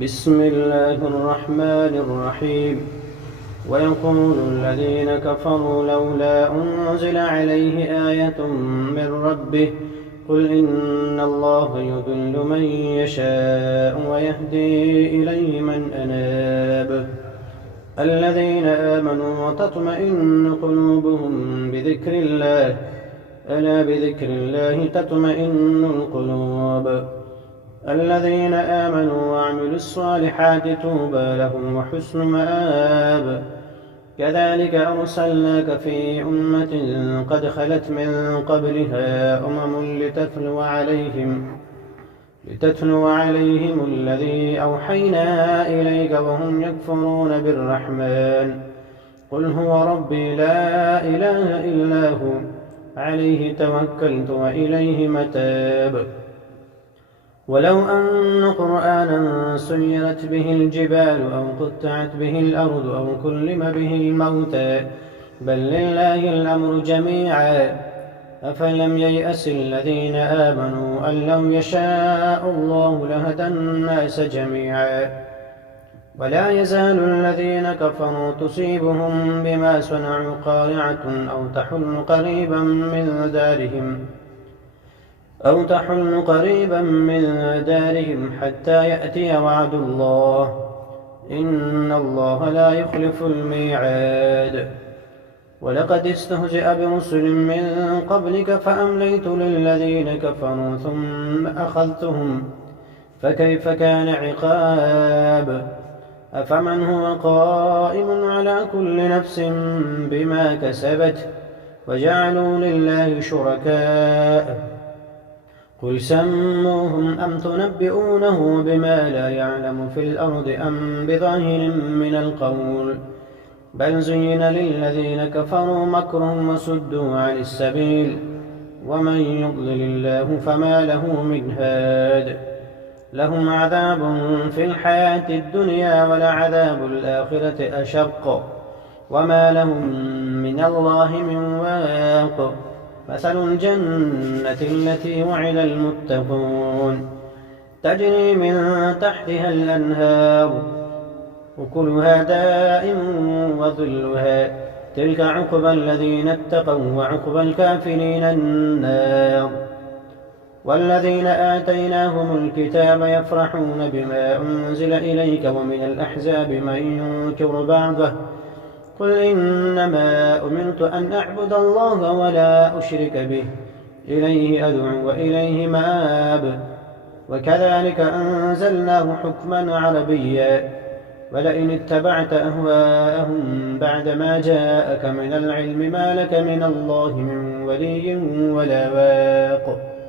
بسم الله الرحمن الرحيم. ويقول الذين كفروا لولا أنزل عليه آية من ربه قل إن الله يضل من يشاء ويهدي إليه من أناب الذين آمنوا وتطمئن قلوبهم بذكر الله ألا بذكر الله تطمئن القلوب الذين آمنوا وعملوا الصالحات طوبى لهم وحسن مآب كذلك أرسلناك في أمة قد خلت من قبلها لتتلو عليهم الذي أوحينا إليك وهم يكفرون بالرحمن قل هو ربي لا إله إلا هو عليه توكلت وإليه متاب ولو أن قرآنا سيرت به الجبال أو قطعت به الأرض أو كلم به الموتى بل لله الأمر جميعا أفلم ييأس الذين آمنوا أن لو يشاء الله لهدى الناس جميعا ولا يزال الذين كفروا تصيبهم بما صنعوا قارعة أو تحل قريبا من دارهم حتى يأتي وعد الله إن الله لا يخلف الميعاد ولقد استهزئ برسل من قبلك فأمليت للذين كفروا ثم أخذتهم فكيف كان عقاب أفمن هو قائم على كل نفس بما كسبت وجعلوا لله شركاء قل سموهم أم تنبئونه بما لا يعلم في الأرض أم بظاهر من القول بل زين للذين كفروا مكرهم وصدوا عن السبيل ومن يضلل الله فما له من هاد لهم عذاب في الحياة الدنيا ولعذاب الآخرة أشق وما لهم من الله من واق مثل الجنة التي وعد المتقون تجري من تحتها الأنهار أكلها دائم وظلها تلك عقبى الذين اتقوا وعقبى الكافرين النار والذين آتيناهم الكتاب يفرحون بما أنزل إليك ومن الأحزاب من ينكر بعضه قل إنما أمرت أن أعبد الله ولا أشرك به إليه أدعو وإليه مآب وكذلك أنزلناه حكما عربيا ولئن اتبعت أهواءهم بعدما جاءك من العلم ما لك من الله من ولي ولا واق